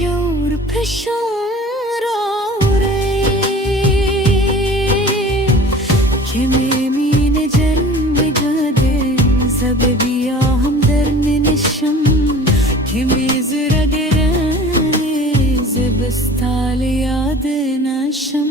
Kjor person rare ke mein mine jalm gade zab biya hum darne nisham ke mein zara derane zebstal yaad nasham